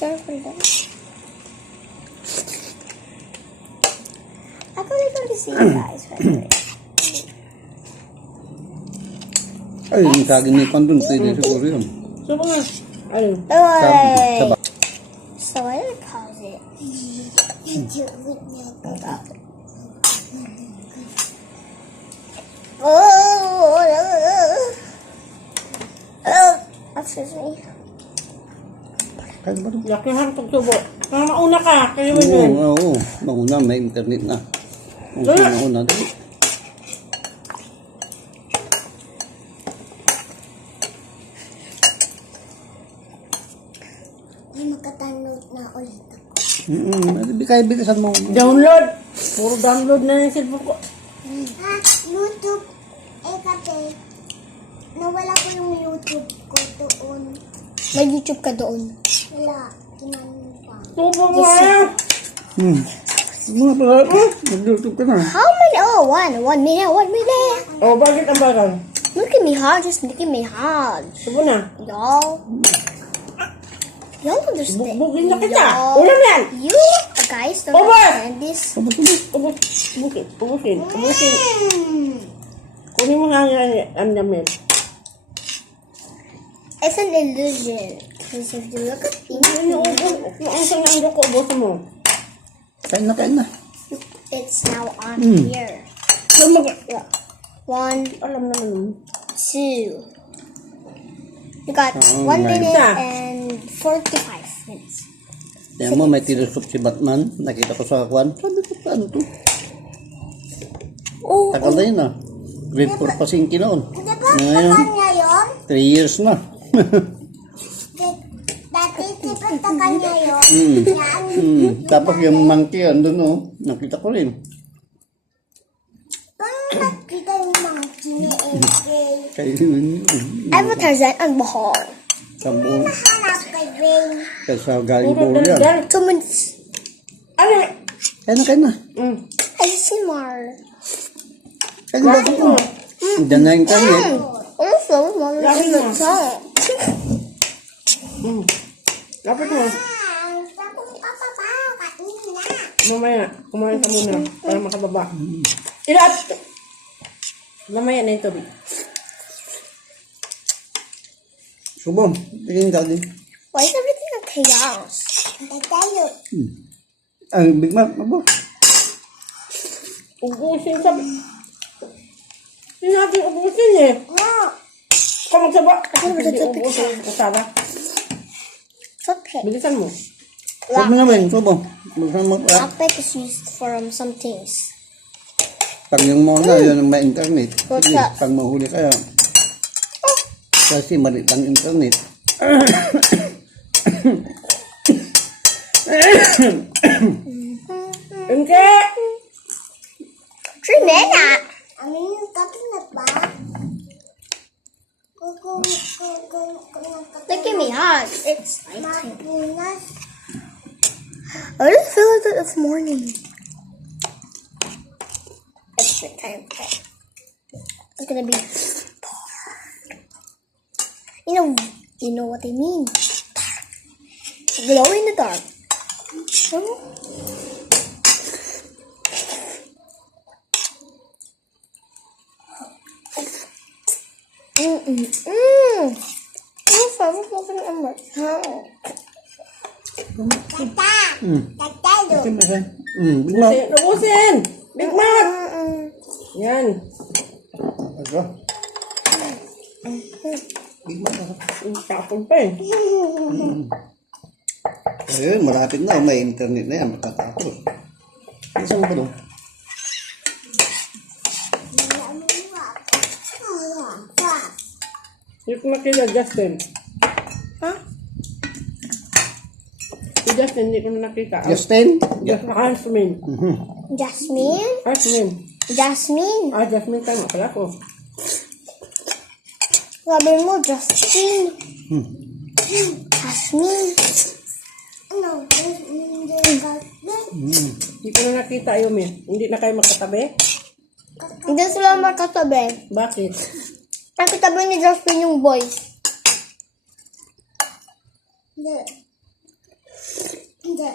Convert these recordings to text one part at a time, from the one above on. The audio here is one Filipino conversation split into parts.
Careful though. I can literally see you guys right there. Ay, yung saging ni Pandun, pwede siguro yun. So, mga, ayun. Alright. So what do we call it? Excuse me. Kaya ba ito? Lakihan pagsubo. Kaya mauna ka. Kaya mo yun. Oo. Mauna, may internet na. Mauna, dali. Ay, magka-download na ulit ako. Kaya bilisan mo. Download. Puro download na yung cellphone ko. YouTube. Kasi, nawala ko yung YouTube ko doon. May YouTube ka doon? Wala. Kinanin pa. Subo mo ayaw. Mga pala, mag-YouTube ka na. How many? Oh, 1 minute, 1 minute. Oh, bakit ang bagal? Look at me hard, just look at me hard. Subo na. Y'all understand? Bugin na kita. Y'all- Ulam yan. You guys don't Over. understand this. Ubusin. Kunin mo hangin ang damit. It's an illusion. Because if you look at Ano things, yung ang sanang ko, ubusin mo. Kain na. it's now on here. Yeah. 1, Alam naman yun. 2. You got Oh, 1 nice. minute and 45 minutes. Yan mo, may telescope si Batman. Nakita ko sa kwan. Sabi ko, paano to? Oh, Tagal na yun ah. Grade 4 pa singki noon. Ngayon, ngayon? 3 years na. Dati, tipat ka kanya yun. Tapos yung monkey, andun oh. Nakita ko rin. Paano nakita yung mga kine-MK? Kaya yun. Ever Tarzan ang Bahar. Sa buong, Hanap kay Brain. sa galing Puro buong yan. daldal. 2 minutes. Ano? Kaya na. I see more. Kaya na ko. Diyan na yung internet. Also, Mom, Lagi in the mo. song. Dapat mo. Mamaya, kumain ka muna para makababa. Ilat! Mamaya na yung tubig. Subong, tingin ka din. Why is everything a chaos? Tayo. Ang Big Mac, abo. Ubusin sabi. Hindi natin ubusin eh. No. Kung magsaba. Ano ba ito? Hindi ubusin. Kasara. It's okay. Bilisan mo. Huwag mo naman, subong. Buksan mo pa. Lockpick is used for some things. Pag yung mo na, yun ang may internet. What's Sige, that? pag mahuli kayo. Kasi mali lang internet. Hindi! Tremena! Ano yung katinat ba? Look at me, hot. It's nighttime. I just feel like it's morning. It's nighttime. It's gonna be you know what I mean. Glow in the dark. Kasi ba siya? Big Mac. Ubusin! Big Mac! Yan. Ito. Big Mac. Tapon pa eh. Ayun, malapit na. May internet na yan. Magkatapos. Isang ba doon? Hindi ko nakita Justin. Ha? Si Justin, hindi ko na nakita. Justin? Jasmine. Jasmine? Jasmine. Jasmine? Jasmine tama pala ko. Sabi mo, Justine. Jasmine. Ano? Hindi ko na nakita Yumi. Hindi na kayo magkatabi? Hindi sila magkatabi. Bakit? Nakitabi ni Jasmine yung boys. Hindi. Hindi.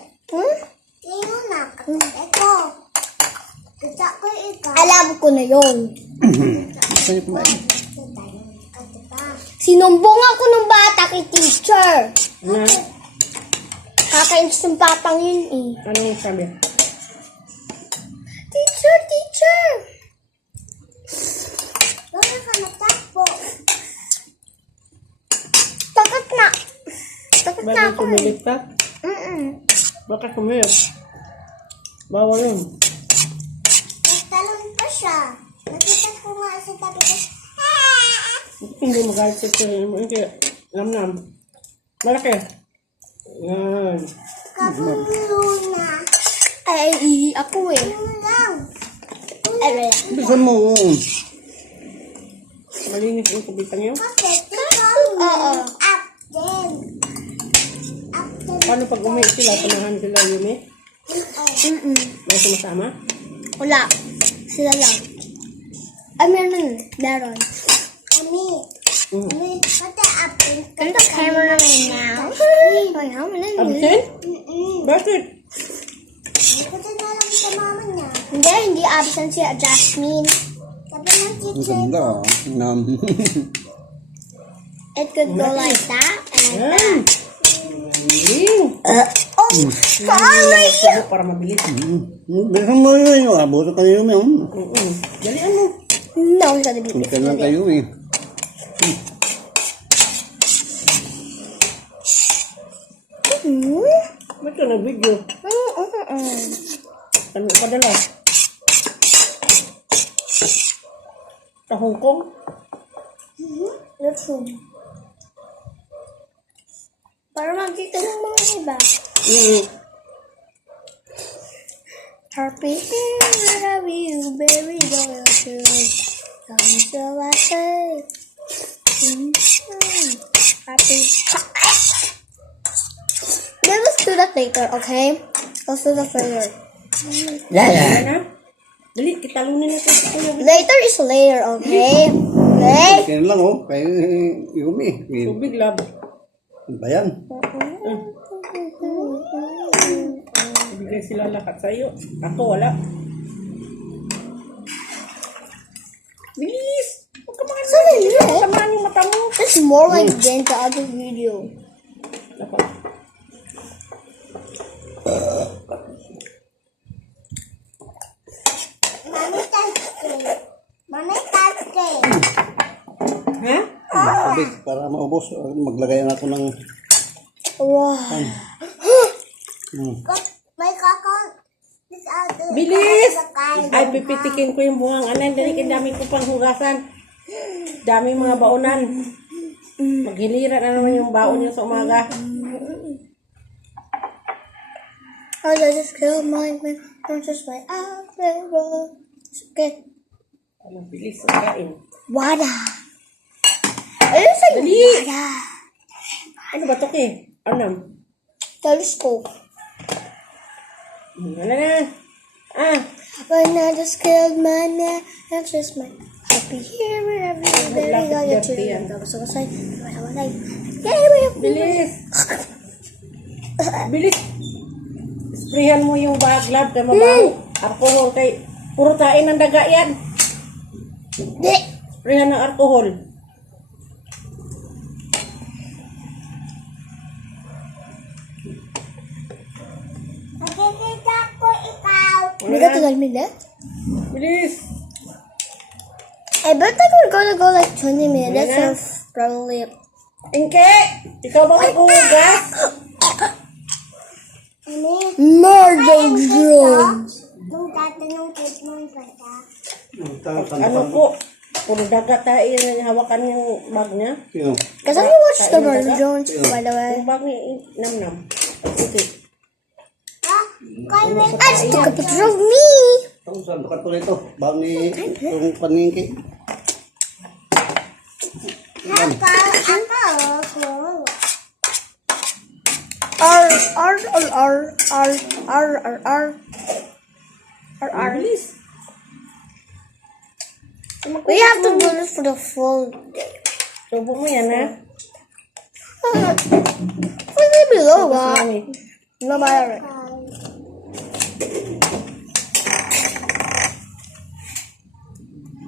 Sino na? Ito. Kita ko ikaw. Alam ko na yun. Gusto niyo kumain? Sinumbong ako ng bata kay teacher. Na? Kakainis ng papang yun eh. Anong sabi? Teacher, teacher! Bakit ka natakbo? Takot na. Takot na Bakit ako eh. kumilit ka? Bakit kumilit? Bawal yun. Nagtalon pa siya. Nakita ko nga sa tabi ko. Hindi magalit sa sarili mo. Hindi. Nam-nam. Malaki. Yan. Kapuluna. Ay, ako eh. Ay, Bilisan mo. Malinis yung kubitan niyo. oo. Up din. Up din. Paano pag umiit sila? Panahan sila yun eh? May sumasama? Wala. Sila lang. Ay, meron. Ami. Ami, pati up din. Can the cameraman now? Absent? Bakit? Pati na lang sa mama niya. Hindi absent si Jasmine. Sabi ng Ang teacher, ganda. Nam. it could go like that and like Yan. that. Oh! Sorry! Para mabilis. Bilisan mo yun. Abot kayo yun. Dalian mo. No, it's gonna be Punta lang kayo eh. Ba't ka na-video? Ano padala? Sa Hong Kong? Let's see. Para makita ng mga iba. Happy have you baby doll shoes. Come to I say. Happy. Let's do that later, okay? Let's do that later. Dali na. Dali, kitalunin natin sa kuya. Later is later, okay? Okay? Kaya lang oh. Kay Yumi. Tubig, lab. Ano ba yan? Ibigay sila lakat sa'yo. Ako, wala. Bilis! Huwag ka mga tamaan yung mata mo. It's more like than the other video. Ako. Mami, taske. Ha? Tubig para maubos. Maglagay na ako ng... Wow. Hmm. May kakao. Bilis! Ay, pipitikin ko yung bungang anan. Dali ka dami ko pang hugasan. Dami mga baonan. Maghilira na naman yung baon niya sa umaga. I just killed my man. I'm just my outfit. It's okay. Ano, bilis ang kain. Wada. It is like Dali! wada. Ano ba ito, Ki? Ano? Telescope. Ano na? Ah! When I just killed my man. I'm just my happy here. Wherever you very got your children. So I was like, Bilis! Bilis! Sprayhan mo yung baglab kay mabaho. Alcohol kay puro tain ng daga yan. Di. Sprayhan ng alcohol. Nakikita ko ikaw. Ano We got to na? like minutes. Bilis! I bet that we're gonna go like 20 minutes Wala na. or probably. Inke! Ikaw ba maghuhugas? Murder drones. Kung tatanong kit mo yung bata. Ano po? Puro daga tayo na hawakan yung bag niya. Sino? Because I watched the murder drones, by the way. Yung bag ni Nam-Nam. Okay. I just took a picture of me. Ang saan ka to rito? Bang ni yung paningki. R. Bilis! We have to do this for the full day. Subo mo yan, ha? Pwede below, ah. Mami. No matter.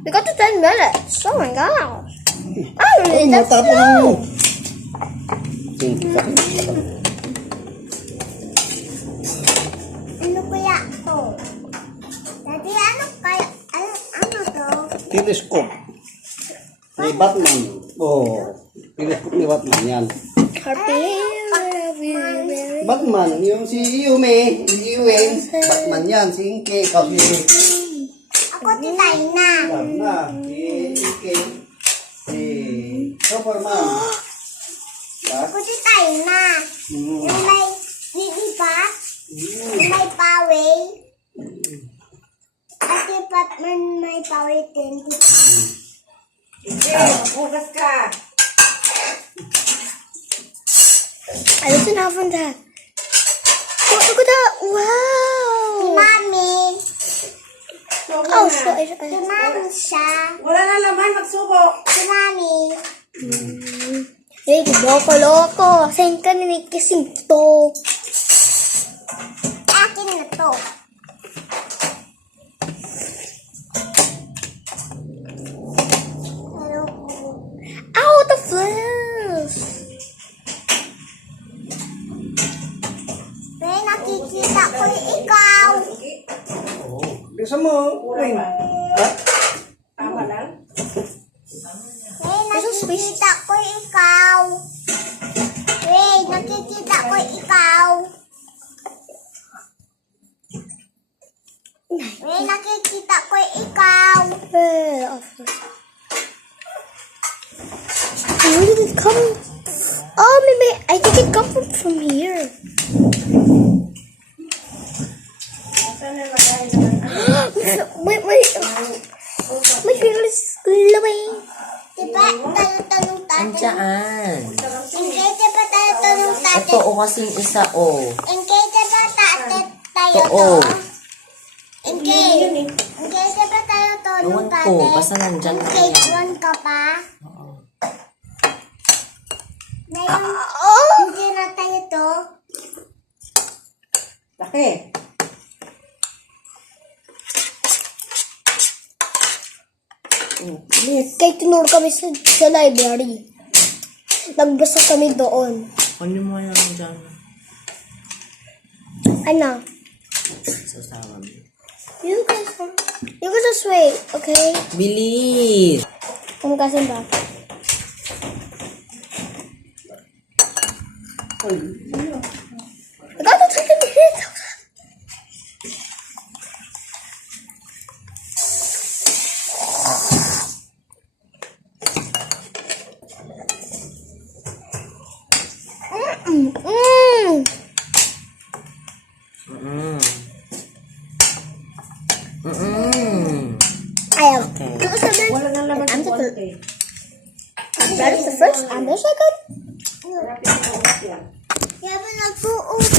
We got to 10 minutes. Oh my gosh. I really that's Matapos mo. slow. Ano kaya to? Daddy, ano kaya? Ano to? Telescope. Ni Batman. Oh, telescope ni Batman yan. Batman, yung si Yume, Yuen, Batman yan, si Inke, ikaw si Ako titay na. Batna, si Inke, si Superman. Ako titay na. Yung may lilipat. Yung may power. At yung Batman may power din. Hugas ka. I listen out from that. Oh, look at that. Wow. Si Mami. Oh, so si Mami siya. Wala na laman, magsubo. Si Mami. Hey, loko-loko. Saan ka nanikising to? Akin na to. Ow, the flash! May nakikita ko ikaw. Bisa mo, Wayne. Ha? Tama lang. May nakikita ko ikaw. May nakikita ko ikaw. May nakikita ko ikaw. Where did it come? Oh, maybe I think it come from here. Wait. My finger is glowing. Diba, tanong tayo. Andiyan. Hindi, diba tanong tayo. Ito o kasing isa o. Hindi, diba tayo Oo. to? Hindi. Hindi, diba tayo to? Ewan ko, basta nandyan lang Cake yan. one ka pa? Oo. Ngayon, hindi na tayo to. Laki. Kaya tinuro kami sa library. Nagbasa kami doon. Ano mo lang dyan? Ano? Sasawa mo. You guys just wait, okay? Bilis! Kung kasi ba? I got to take a minute. I am. Okay. Wala na laman I'm sa the konti. That is the first and the second. Rapid na yan. Yeah, but